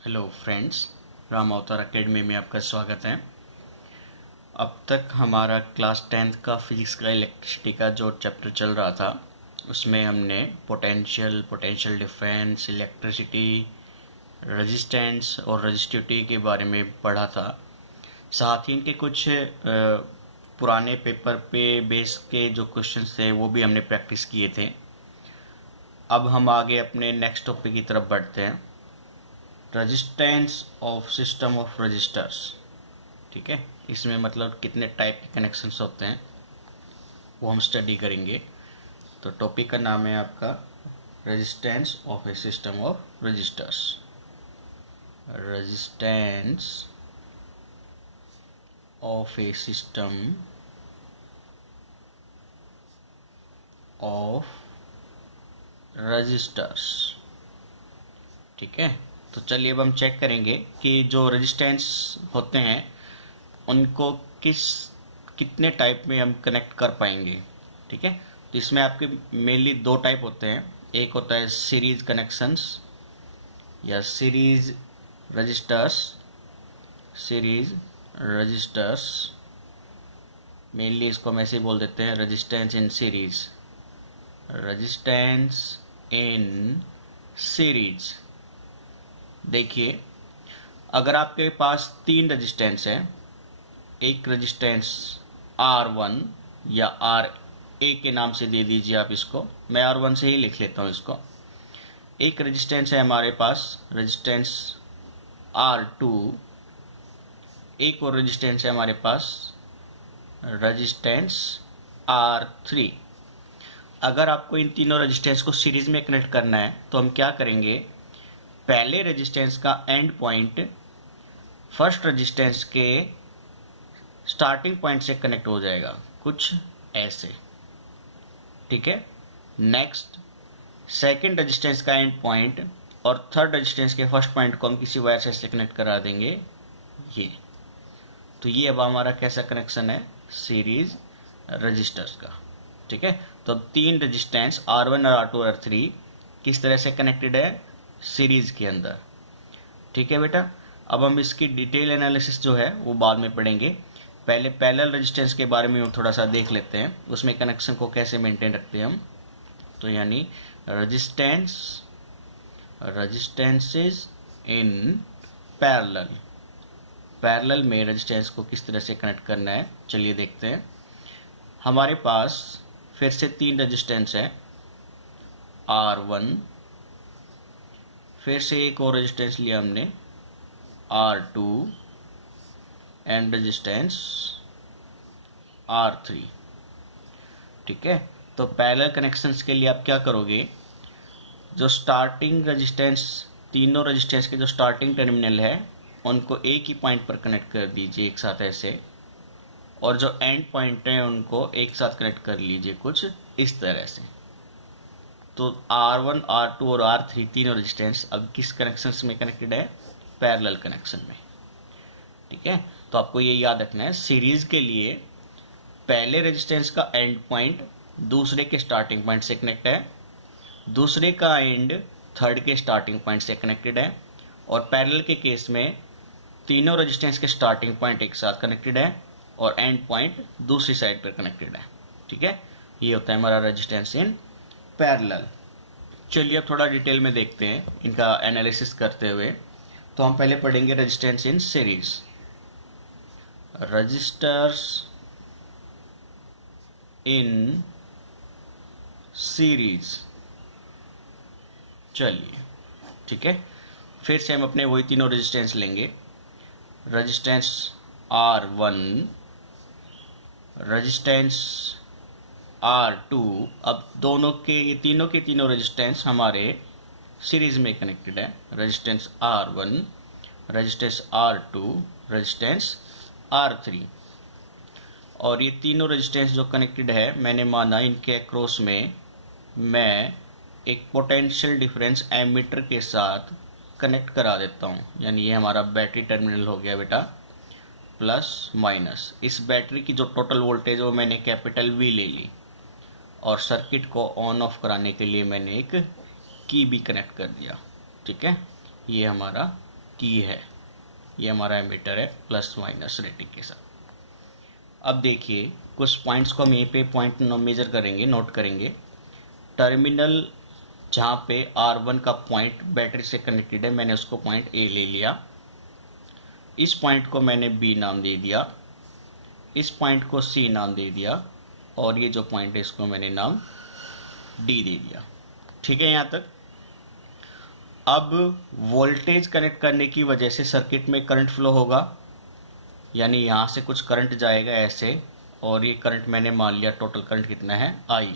Hello friends, Ram अवतार academy में आपका स्वागत है। अब तक हमारा क्लास 10th का फिजिक्स का इलेक्ट्रिसिटी का जो चैप्टर चल रहा था उसमें हमने पोटेंशियल डिफरेंस, इलेक्ट्रिसिटी, रेजिस्टेंस और रेजिस्टिविटी के बारे में पढ़ा था। साथ ही इनके कुछ पुराने पेपर पे बेस के जो क्वेश्चंस थे वो भी हमने प्रैक्टिस किए थे। अब हम आगे अपने नेक्स्ट टॉपिक की तरफ बढ़ते हैं, resistance of system of resistors. ठीक है, इसमें मतलब कितने टाइप के कनेक्शंस होते हैं वो हम स्टडी करेंगे। तो टॉपिक का नाम है आपका resistance of a system of resistors. Resistance of a system of resistors. ठीक है, तो चलिए अब हम चेक करेंगे कि जो रेजिस्टेंस होते हैं उनको कितने टाइप में हम कनेक्ट कर पाएंगे। ठीक है, तो इसमें आपके मेनली दो टाइप होते हैं। एक होता है सीरीज कनेक्शंस या series resistors. Series resistors mainly इसको हम ऐसे बोल देते हैं, resistance in series. Resistance in series. देखिए, अगर आपके पास तीन रेजिस्टेंस है, एक रेजिस्टेंस R1 या RA के नाम से दे दीजिए आप इसको, मैं R1 से ही लिख लेता हूँ इसको। एक रेजिस्टेंस है हमारे पास रेजिस्टेंस R2, एक और रेजिस्टेंस है हमारे पास रेजिस्टेंस R3। अगर आपको इन तीनों रेजिस्टेंस को सीरीज में कनेक्ट करना है तो हम क्या करेंगे, पहले रेजिस्टेंस का एंड पॉइंट फर्स्ट रेजिस्टेंस के स्टार्टिंग पॉइंट से कनेक्ट हो जाएगा, कुछ ऐसे। ठीक है, नेक्स्ट सेकंड रेजिस्टेंस का एंड पॉइंट और थर्ड रेजिस्टेंस के फर्स्ट पॉइंट को हम किसी वायर से कनेक्ट करा देंगे, ये। तो ये अब हमारा कैसा कनेक्शन है, सीरीज रजिस्टर्स का। ठीक है, तो अब तीन रेजिस्टेंस R1 और R2 और R3 किस तरह से कनेक्टेड है, सीरीज के अंदर। ठीक है बेटा, अब हम इसकी डिटेल एनालिसिस जो है वो बाद में पढ़ेंगे। पहले पैरेलल रेजिस्टेंस के बारे में हम थोड़ा सा देख लेते हैं, उसमें कनेक्शन को कैसे मेंटेन रखते हैं हम। तो यानी रजिस्टेंसेस इन पैरेलल। पैरेलल में रेजिस्टेंस को किस तरह से कनेक्ट करना है, चलिए देखते हैं। हमारे पास फिर से तीन रेजिस्टेंस है, R1, फिर से एक और रेजिस्टेंस लिया हमने R2 एंड रेजिस्टेंस R3। ठीक है, तो पैरेलल कनेक्शंस के लिए आप क्या करोगे, जो स्टार्टिंग रेजिस्टेंस, तीनों रेजिस्टेंस के जो स्टार्टिंग टर्मिनल है उनको एक ही पॉइंट पर कनेक्ट कर दीजिए एक साथ ऐसे, और जो एंड पॉइंट है उनको एक साथ कनेक्ट कर लीजिए कुछ इस तरह से। तो R1, R2 और R3 तीनों रेजिस्टेंस अब किस कनेक्शन में कनेक्टेड है, पैरेलल कनेक्शन में। ठीक है, तो आपको ये याद रखना है, सीरीज के लिए पहले रेजिस्टेंस का एंड पॉइंट दूसरे के स्टार्टिंग पॉइंट से कनेक्ट है, दूसरे का एंड थर्ड के स्टार्टिंग पॉइंट से कनेक्टेड है, और पैरेलल के केस में तीनों रेजिस्टेंस के स्टार्टिंग पॉइंट एक साथ कनेक्टेड है और एंड पॉइंट दूसरी साइड पर कनेक्टेड है। ठीक है, ये होता है हमारा रेजिस्टेंस इन पैरेलल। चलिए अब थोड़ा डिटेल में देखते हैं इनका एनालिसिस करते हुए। तो हम पहले पढ़ेंगे resistance in series. Resistors in series. चलिए ठीक है, फिर से हम अपने वही तीनों रेजिस्टेंस लेंगे, रेजिस्टेंस R1, रेजिस्टेंस R2। अब दोनों के, ये तीनों के तीनों रेजिस्टेंस हमारे सीरीज में कनेक्टेड है, resistance R1, resistance R2, resistance R3। और ये तीनों रेजिस्टेंस जो कनेक्टेड है, मैंने माना इनके अक्रॉस में मैं एक पोटेंशियल डिफरेंस एमीटर के साथ कनेक्ट करा देता हूँ। यानी ये हमारा बैटरी टर्मिनल हो गया बेटा, प्लस माइनस। इस बैटरी की जो टोटल वोल्टेज है वो मैंने कैपिटल V ले ली, और सर्किट को ऑन ऑफ कराने के लिए मैंने एक की भी कनेक्ट कर दिया। ठीक है, ये हमारा की है। ये हमारा एमीटर है प्लस माइनस रेटिंग के साथ। अब देखिए कुछ पॉइंट्स को हम यहीं पे पॉइंट मेजर करेंगे, नोट करेंगे। टर्मिनल जहाँ पे R1 का पॉइंट बैटरी से कनेक्टेड है, मैंने उसको पॉइंट A ले लिया। इस पॉइंट को मैंने B नाम दे दिया, इस पॉइंट को C नाम दे दिया, और ये जो पॉइंट है इसको मैंने नाम D दे दिया। ठीक है यहाँ तक। अब वोल्टेज कनेक्ट करने की वजह से सर्किट में करंट फ्लो होगा, यानी यहाँ से कुछ करंट जाएगा ऐसे, और ये करंट मैंने मान लिया टोटल करंट कितना है I।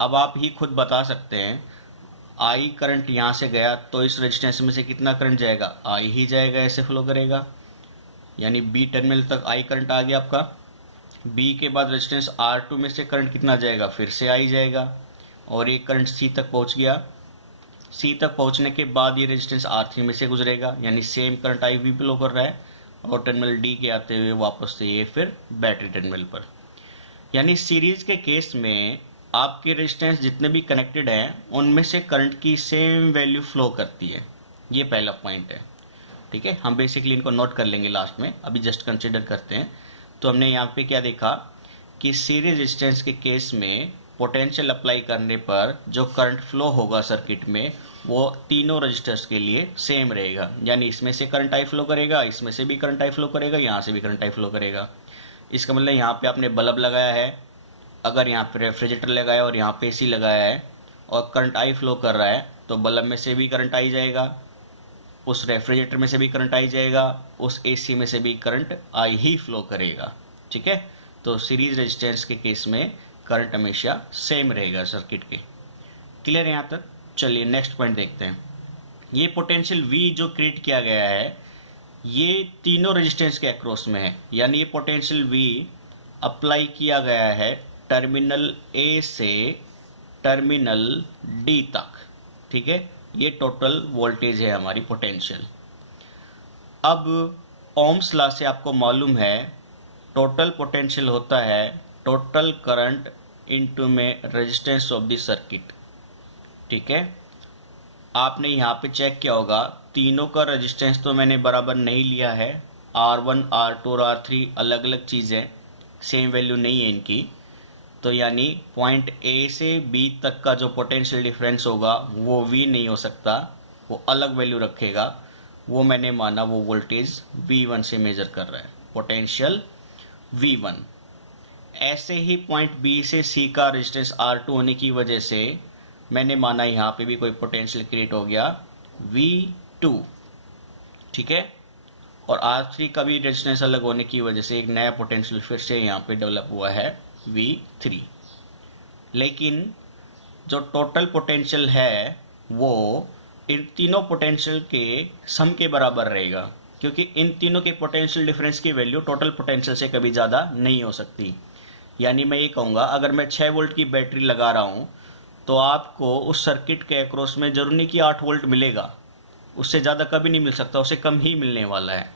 अब आप ही खुद बता सकते हैं I करंट यहाँ से गया तो इस रेजिस्टेंस में से कितना करंट जाएगा, I ही जाएगा, ऐसे फ्लो करेगा। यानी B टर्मिनल तक I करंट आ गया आपका। B के बाद रेजिस्टेंस R2 में से करंट कितना जाएगा, फिर से I जाएगा, और ये करंट C तक पहुँच गया। C तक पहुँचने के बाद ये रेजिस्टेंस R3 में से गुजरेगा, यानी सेम करंट I भी फ्लो कर रहा है, और टर्मिनल D के आते हुए वापस से ये फिर बैटरी टर्मिनल पर। यानी सीरीज के केस में आपके रेजिस्टेंस जितने भी कनेक्टेड हैं उनमें से करंट की सेम वैल्यू फ्लो करती है। ये पहला पॉइंट है। ठीक है, हम बेसिकली इनको नोट कर लेंगे लास्ट में, अभी जस्ट कंसिडर करते हैं। तो हमने यहाँ पे क्या देखा कि सीरीज रेजिस्टेंस के केस में पोटेंशियल अप्लाई करने पर जो करंट फ्लो होगा सर्किट में वो तीनों रजिस्टर्स के लिए सेम रहेगा। यानी इसमें से करंट आई फ्लो करेगा, इसमें से भी करंट आई फ्लो करेगा, यहाँ से भी करंट आई फ्लो करेगा। इसका मतलब यहाँ पे आपने बल्ब लगाया है, अगर यहाँ पे रेफ्रिजरेटर लगाया और यहाँ पे AC लगाया है और करंट आई फ्लो कर रहा है, तो बल्ब में से भी करंट आई जाएगा, उस रेफ्रिजरेटर में से भी करंट आई जाएगा, उस AC में से भी करंट आई ही फ्लो करेगा। ठीक है, तो सीरीज रेजिस्टेंस के केस में करंट हमेशा सेम रहेगा सर्किट के। क्लियर है यहाँ तक। चलिए नेक्स्ट पॉइंट देखते हैं। ये पोटेंशियल V जो क्रिएट किया गया है ये तीनों रेजिस्टेंस के अक्रॉस में है, यानी ये पोटेंशियल V अप्लाई किया गया है टर्मिनल A से टर्मिनल D तक। ठीक है, ये टोटल वोल्टेज है हमारी पोटेंशियल। अब ओम्स लॉ से आपको मालूम है टोटल पोटेंशियल होता है टोटल करंट इनटू में रेजिस्टेंस ऑफ द सर्किट। ठीक है, आपने यहाँ पे चेक किया होगा तीनों का रेजिस्टेंस तो मैंने बराबर नहीं लिया है। R1, R2 और R3 अलग अलग चीज़ें, सेम वैल्यू नहीं है इनकी। तो यानी पॉइंट A से B तक का जो पोटेंशियल डिफरेंस होगा वो V नहीं हो सकता, वो अलग वैल्यू रखेगा। वो मैंने माना वो वोल्टेज V1 से मेजर कर रहा है, पोटेंशियल V1। ऐसे ही पॉइंट B से C का रेजिस्टेंस R2 होने की वजह से मैंने माना यहाँ पे भी कोई पोटेंशियल क्रिएट हो गया V2। ठीक है, और R3 का भी रेजिस्टेंस अलग होने की वजह से एक नया पोटेंशियल फिर से यहाँ पे डेवलप हुआ है V3। लेकिन जो टोटल पोटेंशियल है वो इन तीनों पोटेंशियल के सम के बराबर रहेगा, क्योंकि इन तीनों के पोटेंशियल डिफरेंस की वैल्यू टोटल पोटेंशियल से कभी ज़्यादा नहीं हो सकती। यानी मैं ये कहूँगा अगर मैं 6 वोल्ट की बैटरी लगा रहा हूँ तो आपको उस सर्किट के अक्रॉस में जरूर नहीं कि 8 वोल्ट मिलेगा, उससे ज़्यादा कभी नहीं मिल सकता, उससे कम ही मिलने वाला है।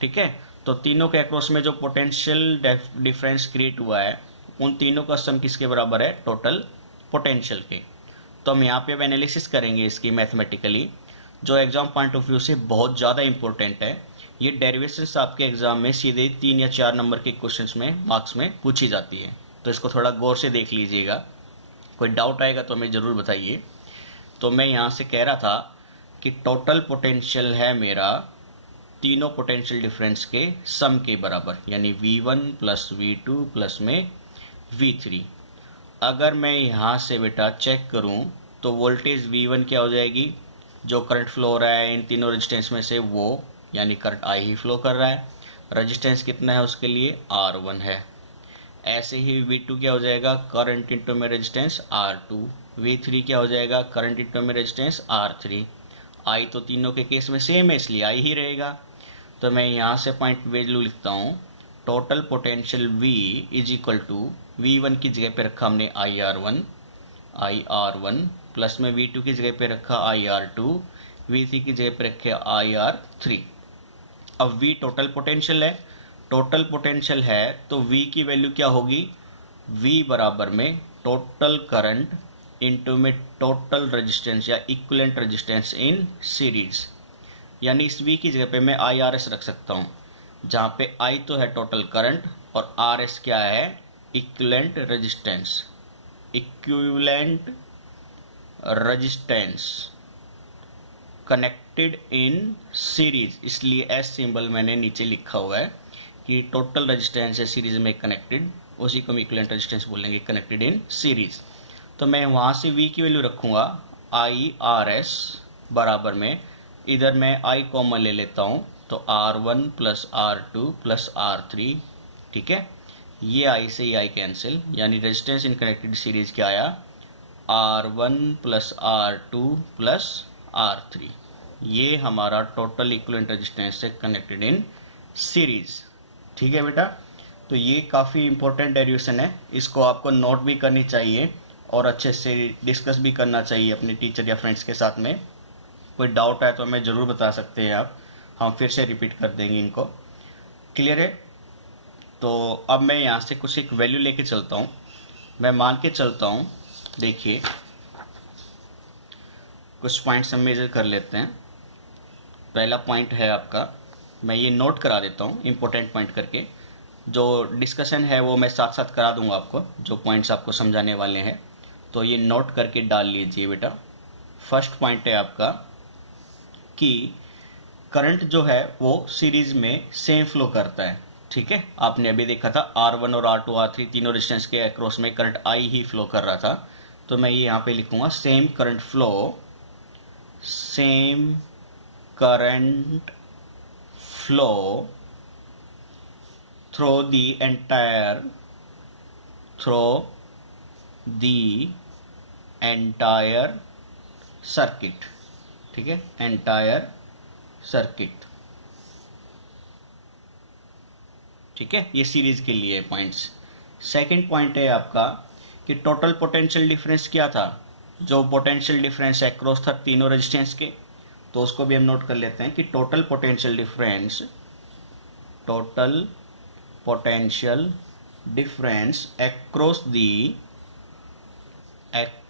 ठीक है, तो तीनों के अक्रॉस में जो पोटेंशियल डिफरेंस क्रिएट हुआ है उन तीनों का सम किसके बराबर है, टोटल पोटेंशियल के। तो हम यहाँ पे अब एनालिसिस करेंगे इसकी मैथमेटिकली, जो एग्जाम पॉइंट ऑफ व्यू से बहुत ज़्यादा इंपॉर्टेंट है। ये डेरिवेशंस आपके एग्जाम में सीधे 3 या 4 नंबर के क्वेश्चंस में मार्क्स में पूछी जाती है, तो इसको थोड़ा गौर से देख लीजिएगा। कोई डाउट आएगा तो हमें ज़रूर बताइए। तो मैं यहाँ से कह रहा था कि टोटल पोटेंशियल है मेरा तीनों पोटेंशियल डिफरेंस के सम के बराबर, यानी V1 प्लस V2 प्लस में V3। अगर मैं यहाँ से बेटा चेक करूँ तो वोल्टेज V1 क्या हो जाएगी, जो करंट फ्लो हो रहा है इन तीनों रेजिस्टेंस में से वो, यानी करंट I ही फ्लो कर रहा है। रेजिस्टेंस कितना है उसके लिए, R1 है। ऐसे ही V2 क्या हो जाएगा, करंट इंटू में रेजिस्टेंस R2। V3 क्या हो जाएगा, करंट इंटू में रेजिस्टेंस R3। I तो तीनों के केस में सेम है इसलिए I ही रहेगा। तो मैं यहाँ से पॉइंट वैल्यू लिखता हूँ, total potential V is equal to V1 की जगह पे रखा हमने IR1 प्लस में V2 की जगह पे रखा IR2, V3 की जगह पे रखे IR3। अब V टोटल पोटेंशियल है, टोटल पोटेंशियल है तो V की वैल्यू क्या होगी, V बराबर में टोटल करंट इनटू में टोटल रेजिस्टेंस या इक्विवेलेंट रेजिस्टेंस इन सीरीज। यानी इस V की जगह पे मैं IRS रख सकता हूँ, जहाँ पे I तो है टोटल करंट और RS क्या है, equivalent resistance. Equivalent resistance connected in series, इसलिए एस सिंबल मैंने नीचे लिखा हुआ है कि टोटल रेजिस्टेंस है सीरीज में कनेक्टेड, उसी को हम इक्विवेलेंट रेजिस्टेंस बोलेंगे, कनेक्टेड इन सीरीज। तो मैं वहाँ से V की वैल्यू रखूँगा IRS बराबर में, इधर मैं I कॉमन ले लेता हूँ तो R1 plus R2 plus R3, ठीक है। ये I से ही I कैंसिल, यानी रेजिस्टेंस इन कनेक्टेड सीरीज क्या आया, R1 plus R2 plus R3। ये हमारा टोटल इक्विवेलेंट रेजिस्टेंस से कनेक्टेड इन सीरीज, ठीक है बेटा। तो ये काफ़ी इंपॉर्टेंट डेरिवेशन है, इसको आपको नोट भी करनी चाहिए और अच्छे से डिस्कस भी करना चाहिए अपने टीचर या फ्रेंड्स के साथ में। कोई डाउट है तो हमें ज़रूर बता सकते हैं आप, हम फिर से रिपीट कर देंगे इनको। क्लियर है? तो अब मैं यहाँ से कुछ एक वैल्यू लेके चलता हूँ, मैं मान के चलता हूँ, देखिए कुछ पॉइंट्स हम मेजर कर लेते हैं। पहला पॉइंट है आपका, मैं ये नोट करा देता हूँ इम्पोर्टेंट पॉइंट करके, जो डिस्कशन है वो मैं साथ साथ करा दूंगा आपको, जो पॉइंट्स आपको समझाने वाले हैं, तो ये नोट करके डाल लीजिए बेटा। फर्स्ट पॉइंट है आपका कि करंट जो है वो सीरीज में सेम फ्लो करता है, ठीक है। आपने अभी देखा था R1 और R2 R3 तीनों रेजिस्टेंस के अक्रॉस में करंट I ही फ्लो कर रहा था, तो मैं ये यहाँ पे लिखूंगा same current flow, same current flow through the entire circuit, ठीक है, एंटायर सर्किट, ठीक है। ये सीरीज के लिए पॉइंट्स। सेकंड पॉइंट है आपका कि टोटल पोटेंशियल डिफरेंस क्या था, जो पोटेंशियल डिफरेंस है क्रॉस था तीनों रेजिस्टेंस के, तो उसको भी हम नोट कर लेते हैं कि total potential difference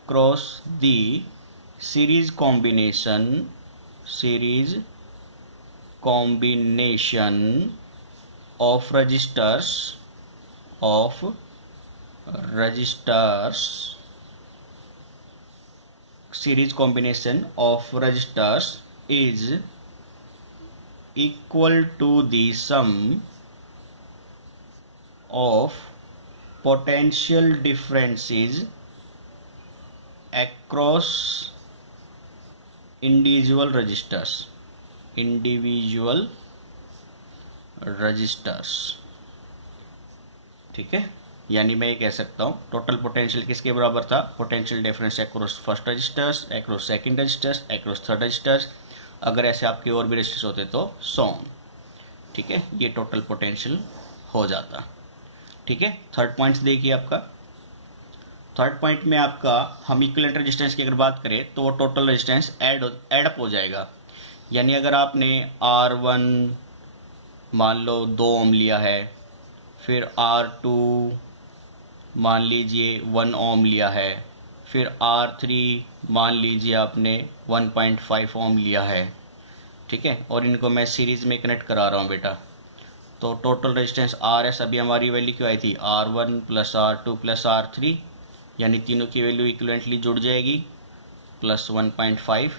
across the series combination of resistors series combination of resistors is equal to the sum of potential differences across individual resistors, ठीक है। यानी मैं ये कह सकता हूँ टोटल पोटेंशियल किसके बराबर था, potential difference across first resistors, across second resistors, across third resistors, अगर ऐसे आपके और भी रजिस्टर्स होते तो सॉन्ग, ठीक है, ये टोटल पोटेंशियल हो जाता, ठीक है। थर्ड पॉइंट देखिए आपका, थर्ड पॉइंट में आपका हम इक्विवेलेंट रेजिस्टेंस की अगर बात करें तो वो टोटल रेजिस्टेंस ऐड अप हो जाएगा। यानी अगर आपने R1 मान लो 2 ओम लिया है, फिर R2 मान लीजिए 1 ओम लिया है, फिर R3 मान लीजिए आपने 1.5 ओम लिया है, ठीक है, और इनको मैं सीरीज में कनेक्ट करा रहा हूँ बेटा, तो टोटल रेजिस्टेंस RS अभी हमारी वैल्यू क्या आई थी, R1 plus R2 plus R3, यानी तीनों की वैल्यू इक्विवेलेंटली जुड़ जाएगी, प्लस 1.5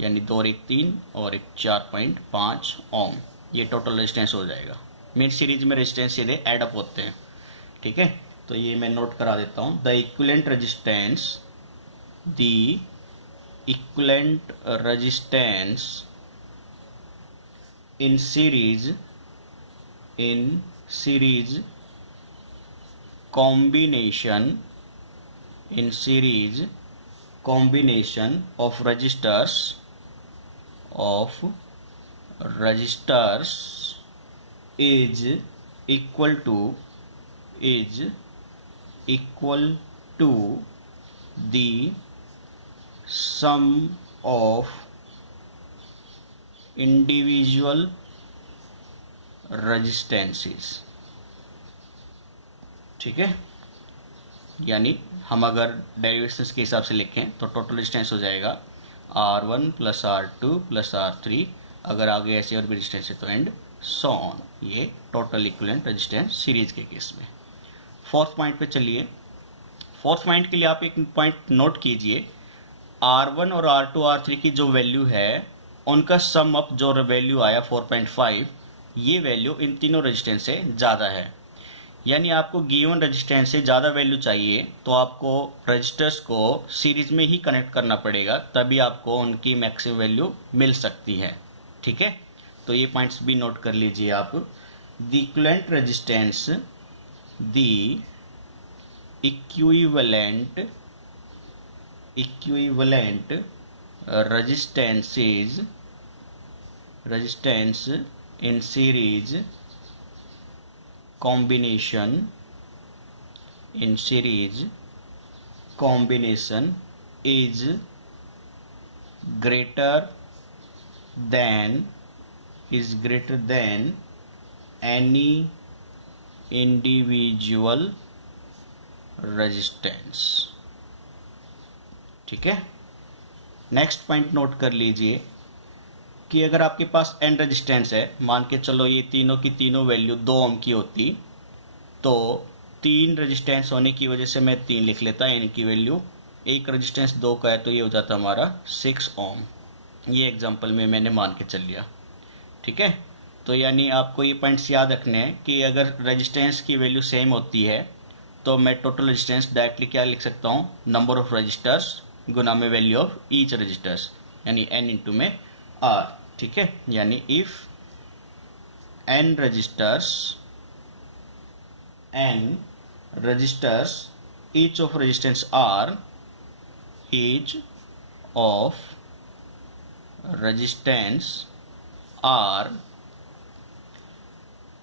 यानी 2 और 1 3 और 1 4.5 ओम, ये टोटल रेजिस्टेंस हो जाएगा। मीन सीरीज में रेजिस्टेंस सीधे ऐड अप होते हैं, ठीक है। तो ये मैं नोट करा देता हूँ, the equivalent resistance in series combination of resistors is equal to the sum of individual resistances, ठीक है। यानी हम अगर डेरिवेशंस के हिसाब से लिखें तो टोटल रेजिस्टेंस हो जाएगा R1 plus R2 plus R3 अगर आगे ऐसे और भी रेजिस्टेंस है तो एंड सो ऑन। ये टोटल इक्विवेलेंट रेजिस्टेंस सीरीज के केस में। फोर्थ पॉइंट पे चलिए। फोर्थ पॉइंट के लिए आप एक पॉइंट नोट कीजिए, R1 और R2 R3 की जो वैल्यू है उनका सम अप जो वैल्यू आया 4.5, ये वैल्यू इन तीनों रेजिस्टेंस से ज़्यादा है। यानी आपको गिवन रेजिस्टेंस से ज़्यादा वैल्यू चाहिए तो आपको रजिस्टर्स को सीरीज में ही कनेक्ट करना पड़ेगा, तभी आपको उनकी मैक्सिमम वैल्यू मिल सकती है। ठीक है, तो ये पॉइंट्स भी नोट कर लीजिए आप। The equivalent resistance, the equivalent resistance in series combination is greater than any individual resistance। ठीक है, नेक्स्ट पॉइंट नोट कर लीजिए कि अगर आपके पास एन रेजिस्टेंस है, मान के चलो ये तीनों की तीनों वैल्यू 2 ओम की होती, तो 3 रेजिस्टेंस होने की वजह से मैं 3 लिख लेता एन की वैल्यू। एक रेजिस्टेंस 2 का है तो ये हो जाता हमारा 6 ओम। ये एग्जांपल में मैंने मान के चल लिया। ठीक है, तो यानी आपको ये पॉइंट्स याद रखने हैं कि अगर रेजिस्टेंस की वैल्यू सेम होती है तो मैं टोटल रेजिस्टेंस डायरेक्टली क्या लिख सकता हूँ, नंबर ऑफ रजिस्टर्स गुना में वैल्यू ऑफ ईच रजिस्टर्स, यानी n इंटू में r। ठीक है, यानी if n resistors each of resistance r, each of resistance r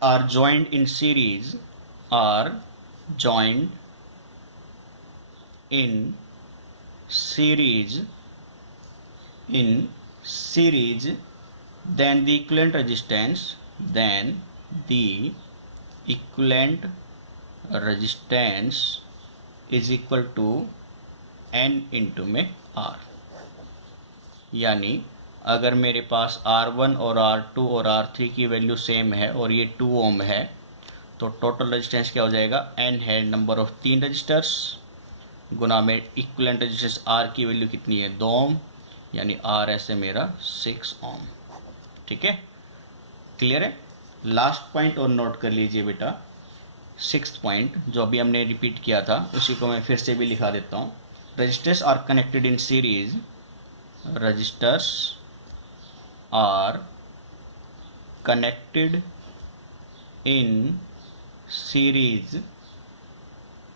are joined in series, are joined in series, then the equivalent resistance is equal to n into में r। यानी अगर मेरे पास R1 और R2 और R3 की value same है और ये 2 ओम है तो टोटल रेजिस्टेंस क्या हो जाएगा, n है नंबर ऑफ 3 रजिस्टर्स गुना में इक्विवेलेंट रेजिस्टेंस R की वैल्यू कितनी है, 2 ओम, यानी R ऐसे मेरा 6 ओम। ठीक है, क्लियर है। लास्ट पॉइंट और नोट कर लीजिए बेटा, 6th पॉइंट जो अभी हमने रिपीट किया था उसी को मैं फिर से भी लिखा देता हूँ। Resistors are connected in series, resistors are connected in series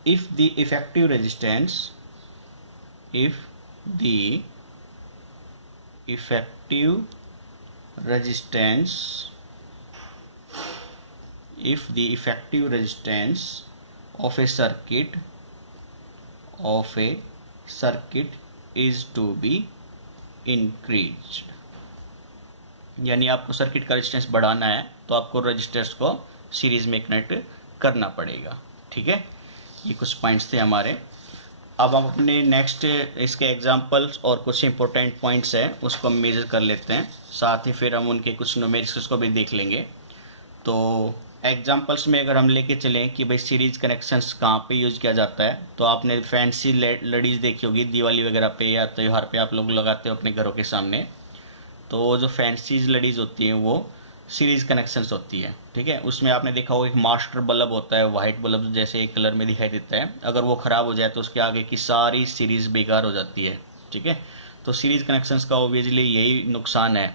if the effective resistance of a circuit is to be increased, यानी आपको सर्किट का रेजिस्टेंस बढ़ाना है तो आपको रजिस्टर्स को सीरीज में कनेक्ट करना पड़ेगा। ठीक है, ये कुछ पॉइंट्स थे हमारे। अब हम अपने नेक्स्ट इसके एग्जांपल्स और कुछ इंपॉर्टेंट पॉइंट्स हैं उसको हम मेजर कर लेते हैं, साथ ही फिर हम उनके कुछ न्यूमेरिक्स को भी देख लेंगे। तो एग्जांपल्स में अगर हम लेके चलें कि भाई सीरीज कनेक्शंस कहाँ पे यूज़ किया जाता है, तो आपने फैंसी लड़ीज देखी होगी दिवाली वगैरह पे या त्यौहार पे आप लोग लगाते हो अपने घरों के सामने। तो जो फैंसी लड़ीज होती हैं वो सीरीज कनेक्शंस होती है। ठीक है, उसमें आपने देखा होगा एक मास्टर बल्ब होता है, वाइट बल्ब जैसे एक कलर में दिखाई देता है, अगर वो ख़राब हो जाए तो उसके आगे की सारी सीरीज़ बेकार हो जाती है। ठीक है, तो सीरीज़ कनेक्शंस का ऑब्वियसली यही नुकसान है।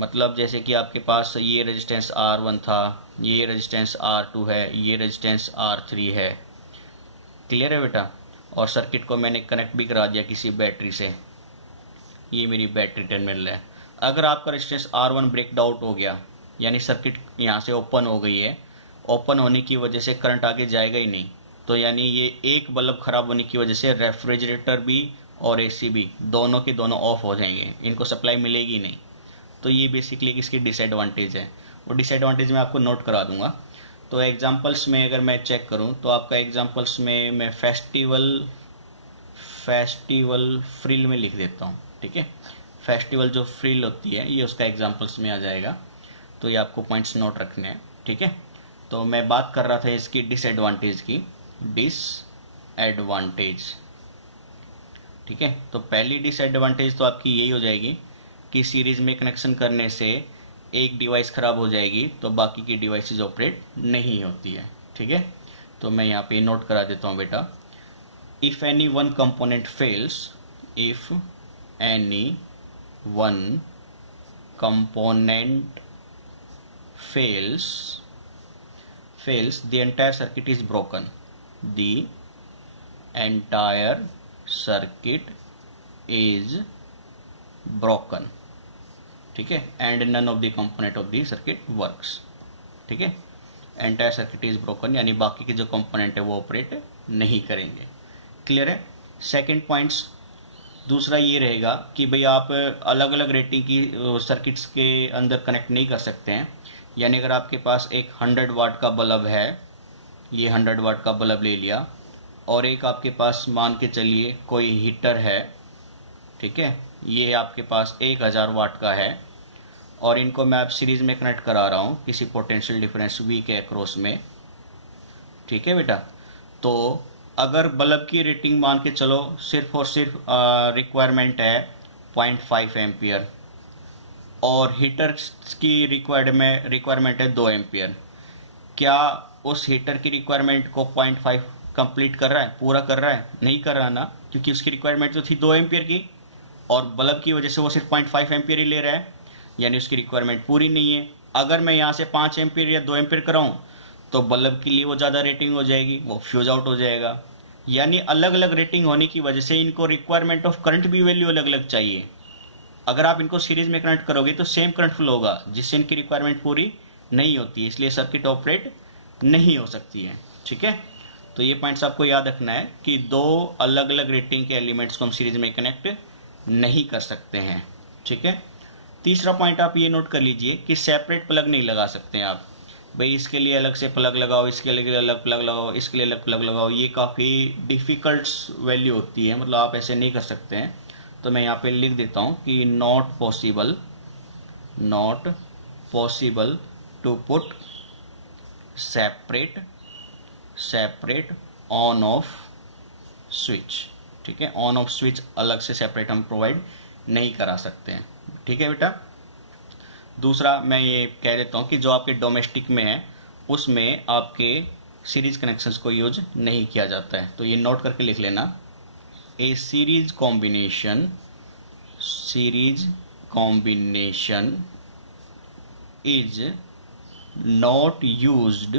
मतलब जैसे कि आपके पास ये रेजिस्टेंस R1 था, ये रेजिस्टेंस R2 है, ये रेजिस्टेंस R3 है। क्लियर है बेटा, और सर्किट को मैंने कनेक्ट भी करा दिया किसी बैटरी से, ये मेरी बैटरी टर्मिनल है। अगर आपका रेजिस्टेंस R1 ब्रेक आउट हो गया, यानी सर्किट यहाँ से ओपन हो गई है, ओपन होने की वजह से करंट आगे जाएगा ही नहीं, तो यानी ये एक बल्ब ख़राब होने की वजह से रेफ्रिजरेटर भी और एसी भी दोनों के दोनों ऑफ हो जाएंगे, इनको सप्लाई मिलेगी नहीं। तो ये बेसिकली इसकी डिसएडवांटेज है, वो डिसएडवांटेज मैं आपको नोट करा दूंगा। तो एग्जांपल्स में अगर मैं चेक करूं तो आपका एग्जांपल्स में मैं फेस्टिवल फ्रिल में लिख देता हूं। ठीक है, फेस्टिवल जो फ्रिल होती है ये उसका एग्जांपल्स में आ जाएगा, तो ये आपको पॉइंट्स नोट रखने हैं, ठीक है। तो मैं बात कर रहा था इसकी डिसएडवांटेज की, डिसएडवांटेज, ठीक है। तो पहली डिसएडवांटेज तो आपकी यही हो जाएगी कि सीरीज में कनेक्शन करने से एक डिवाइस ख़राब हो जाएगी तो बाकी की डिवाइसेस ऑपरेट नहीं होती है, ठीक है। तो मैं यहाँ पे नोट करा देता हूँ बेटा, if any one component fails, if any one component fails, the entire circuit is broken, the entire circuit is broken, ठीक है, and none of the component of the circuit works, ठीक है। एंटायर सर्किट इज ब्रोकन यानी बाकी के जो component है वो ऑपरेट नहीं करेंगे, क्लियर है। सेकंड पॉइंट्स दूसरा ये रहेगा कि भाई आप अलग अलग रेटिंग की सर्किट्स के अंदर कनेक्ट नहीं कर सकते हैं, यानी अगर आपके पास एक 100 वाट का बल्ब है, ये 100 वाट का बल्ब ले लिया, और एक आपके पास मान के चलिए कोई हीटर है, ठीक है, ये आपके पास 1000 वाट का है, और इनको मैं आप सीरीज़ में कनेक्ट करा रहा हूँ किसी पोटेंशियल डिफरेंस V के अक्रॉस में, ठीक है बेटा। तो अगर बल्ब की रेटिंग मान के चलो सिर्फ और सिर्फ रिक्वायरमेंट है 0.5 एम्पियर, और हीटर की रिक्वायरमेंट है 2 एम्पियर, क्या उस हीटर की रिक्वायरमेंट को 0.5 कंप्लीट कर रहा है, पूरा कर रहा है? नहीं कर रहा ना, क्योंकि उसकी रिक्वायरमेंट तो थी 2 एम्पियर की, और बल्ब की वजह से वो सिर्फ 0.5 एम्पियर ही ले रहा है, यानी उसकी रिक्वायरमेंट पूरी नहीं है। अगर मैं यहाँ से 5 एम्पियर या 2 एम्पियर कराऊँ तो बल्ब के लिए वो ज़्यादा रेटिंग हो जाएगी, वो फ्यूज आउट हो जाएगा। यानी अलग अलग रेटिंग होने की वजह से इनको रिक्वायरमेंट ऑफ करंट भी वैल्यू अलग अलग चाहिए। अगर आप इनको सीरीज में कनेक्ट करोगे तो सेम करंट फ्लो होगा, जिससे इनकी रिक्वायरमेंट पूरी नहीं होती, इसलिए सर्किट ऑपरेट नहीं हो सकती है, ठीक है। तो ये पॉइंट्स आपको याद रखना है कि दो अलग अलग रेटिंग के एलिमेंट्स को हम सीरीज में कनेक्ट नहीं कर सकते हैं, ठीक है। तीसरा पॉइंट आप ये नोट कर लीजिए कि सेपरेट प्लग नहीं लगा सकते आप, भाई इसके लिए अलग से प्लग लगाओ, इसके लिए अलग प्लग लगाओ, इसके लिए अलग प्लग लगाओ, ये काफ़ी डिफ़िकल्ट वैल्यू होती है, मतलब आप ऐसे नहीं कर सकते हैं। तो मैं यहाँ पे लिख देता हूँ कि not possible to put separate on off switch, ठीक है। ऑन ऑफ स्विच अलग से सेपरेट हम प्रोवाइड नहीं करा सकते हैं, ठीक है बेटा। दूसरा मैं ये कह देता हूँ कि जो आपके डोमेस्टिक में है उसमें आपके सीरीज कनेक्शंस को यूज नहीं किया जाता है, तो ये नोट करके लिख लेना, a series combination is not used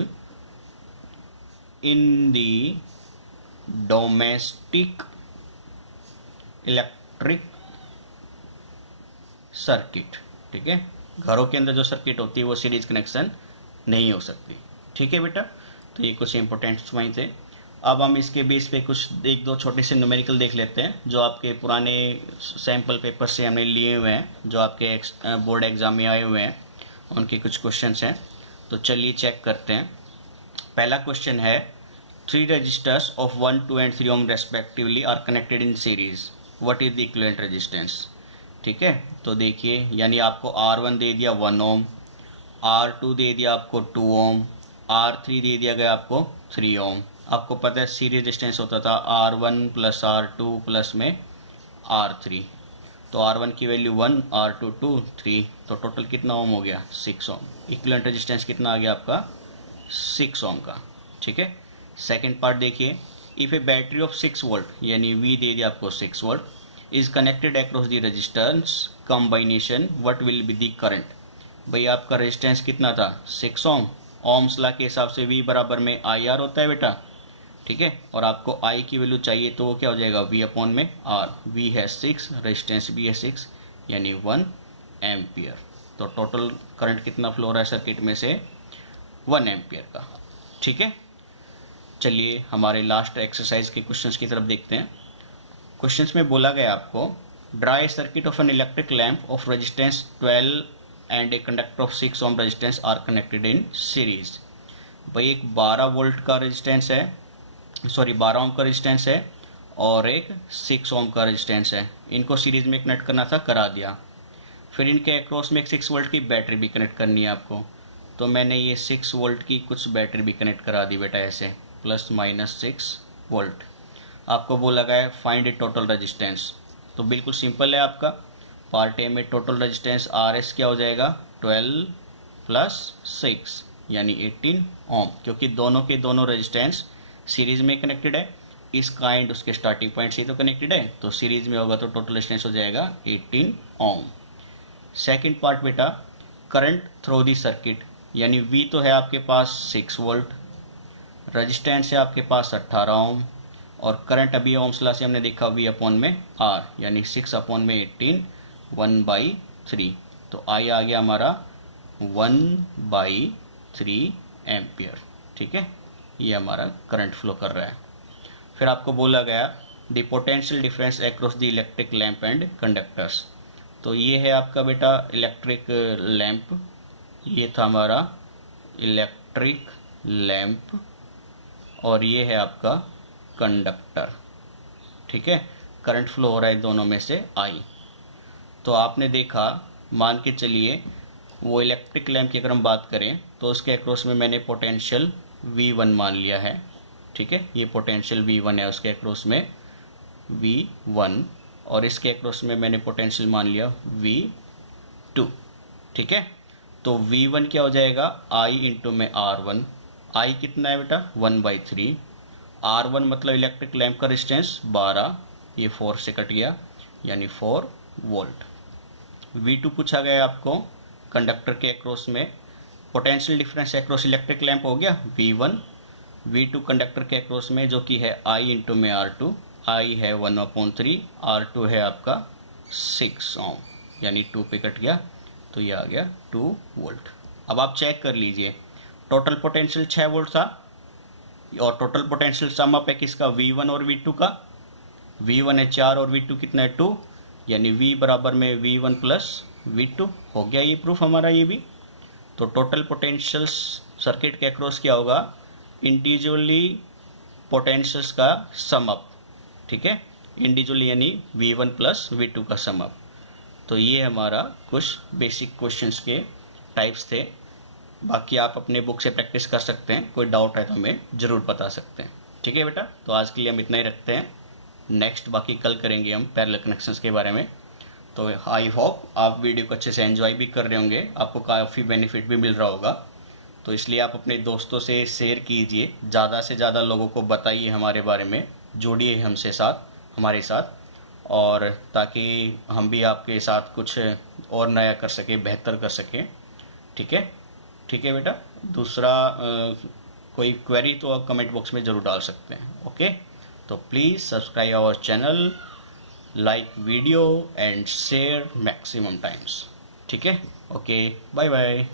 in the domestic electric circuit, ठीक है। घरों के अंदर जो सर्किट होती है वो सीरीज कनेक्शन नहीं हो सकती, ठीक है बेटा। तो ये कुछ इंपॉर्टेंट पॉइंट थे। अब हम इसके बेस पे कुछ एक दो छोटे से न्यूमेरिकल देख लेते हैं जो आपके पुराने सैम्पल पेपर से हमने लिए हुए हैं, जो आपके बोर्ड एग्जाम में आए हुए हैं, उनके कुछ क्वेश्चंस हैं। तो चलिए चेक करते हैं। पहला क्वेश्चन है 3 registers of 1, 2 and 3 ohm respectively are connected in series, what is the equivalent resistance, ठीक है। तो देखिए, यानी आपको R1 दे दिया 1 ओम, R2 दे दिया आपको 2 ओम, R3 दे दिया गया आपको 3 ओम। आपको पता है सीरीज डिस्टेंस होता था R1 प्लस R2 प्लस में R3, तो R1 की वैल्यू 1, R2 2, 3, तो टोटल कितना ओम हो गया 6 ओम। इक्विवेलेंट रेजिस्टेंस कितना आ गया आपका 6 ओम का, ठीक है। सेकेंड पार्ट देखिए, if A battery of 6 volt यानी V दे दिया आपको 6 volt is connected across the resistance combination, what will be the current. भाई आपका रेजिस्टेंस कितना था 6 ओम, ओम्स लॉ के हिसाब से V बराबर में IR होता है बेटा, ठीक है। और आपको I की वैल्यू चाहिए तो वो क्या हो जाएगा V अपॉन में R, V है 6, रेजिस्टेंस भी है 6, यानी 1 एम्पियर। तो टोटल करंट कितना फ्लो हो रहा है सर्किट में से 1 एम्पियर का, ठीक है। चलिए हमारे लास्ट एक्सरसाइज के क्वेश्चंस की तरफ देखते हैं। क्वेश्चंस में बोला गया आपको draw a circuit of an electric lamp of resistance 12 and a conductor of 6 ohm resistance R connected in series. भाई एक 12 वोल्ट का रेजिस्टेंस है, 12 ओम का रेजिस्टेंस है और एक 6 ओम का रेजिस्टेंस है, इनको सीरीज में कनेक्ट करना था, करा दिया। फिर इनके अक्रॉस में एक 6 वोल्ट की बैटरी भी कनेक्ट करनी है आपको, तो मैंने ये 6 वोल्ट की कुछ बैटरी भी कनेक्ट करा दी बेटा, ऐसे +-6 वोल्ट। आपको बोला गया है फाइंड ए टोटल रेजिस्टेंस, तो बिल्कुल सिंपल है आपका। पार्ट ए में टोटल रेजिस्टेंस RS क्या हो जाएगा, 12 + 6 यानी 18 ओम, क्योंकि दोनों के दोनों रेजिस्टेंस सीरीज में कनेक्टेड है। इसका एंड उसके स्टार्टिंग पॉइंट से तो कनेक्टेड है, तो सीरीज में होगा तो टोटल रेजिस्टेंस हो जाएगा 18 ओम। सेकंड पार्ट बेटा, करंट थ्रू दी सर्किट, यानी V तो है आपके पास 6 वोल्ट, रेजिस्टेंस है आपके पास 18 ओम, और करंट अभी ओम्स लॉ से हमने देखा V/R, यानी 6/18 1/3, तो I आ गया हमारा 1/3 एम्पियर। ठीक है, ये हमारा करंट फ्लो कर रहा है। फिर आपको बोला गया the potential difference across the electric lamp and conductors, तो ये है आपका बेटा इलेक्ट्रिक लैंप, ये था हमारा इलेक्ट्रिक लैंप, और ये है आपका कंडक्टर। ठीक है, करंट फ्लो हो रहा है दोनों में से I। तो आपने देखा, मान के चलिए वो इलेक्ट्रिक लैंप की अगर हम बात करें तो उसके अक्रॉस में मैंने पोटेंशियल V1 मान लिया है। ठीक है, ये पोटेंशियल V1 है, उसके अक्रॉस में V1, और इसके अक्रॉस में मैंने पोटेंशियल मान लिया V2। ठीक है, तो V1 क्या हो जाएगा, I इंटू में R1। I कितना है बेटा, 1/3। R1 मतलब इलेक्ट्रिक लैंप का रेजिस्टेंस 12, ये 4 से कट गया, यानी 4 वोल्ट। V2 पूछा गया आपको कंडक्टर के अक्रॉस में, potential difference across electric lamp हो गया V1, V2 कंडक्टर के अक्रॉस में जो कि है I इंटू में R2, I है 1/3, R2 है आपका 6 ओम, यानी 2 पे कट गया, तो ये आ गया 2 वोल्ट। अब आप चेक कर लीजिए, टोटल पोटेंशियल 6 वोल्ट था, और टोटल पोटेंशियल सम अप है किसका, V1 और V2 का। V1 है 4 और V2 कितना है 2, यानी V बराबर में V1 + V2 हो गया ये प्रूफ हमारा ये भी। तो टोटल पोटेंशियल सर्किट के अक्रॉस क्या होगा, इंडिविजुअली पोटेंशियल्स का सम अप। ठीक है, इंडिविजुअली यानी V1 + V2 का सम अप। तो ये हमारा कुछ बेसिक क्वेश्चंस के टाइप्स थे। बाकी आप अपने बुक से प्रैक्टिस कर सकते हैं, कोई डाउट है तो हमें ज़रूर बता सकते हैं। ठीक है बेटा, तो आज के लिए हम इतना ही रखते हैं, नेक्स्ट बाकी कल करेंगे हम पैरेलल कनेक्शंस के बारे में। तो आई होप आप वीडियो को अच्छे से एंजॉय भी कर रहे होंगे, आपको काफ़ी बेनिफिट भी मिल रहा होगा, तो इसलिए आप अपने दोस्तों से शेयर कीजिए, ज़्यादा से ज़्यादा लोगों को बताइए हमारे बारे में, जोड़िए हमसे साथ हमारे साथ, और ताकि हम भी आपके साथ कुछ और नया कर सकें, बेहतर कर सकें। ठीक है, ठीक है बेटा, दूसरा कोई क्वेरी तो आप कमेंट बॉक्स में ज़रूर डाल सकते हैं। ओके, तो please subscribe our channel, like video and share maximum times. ठीक है, ओके, बाय बाय।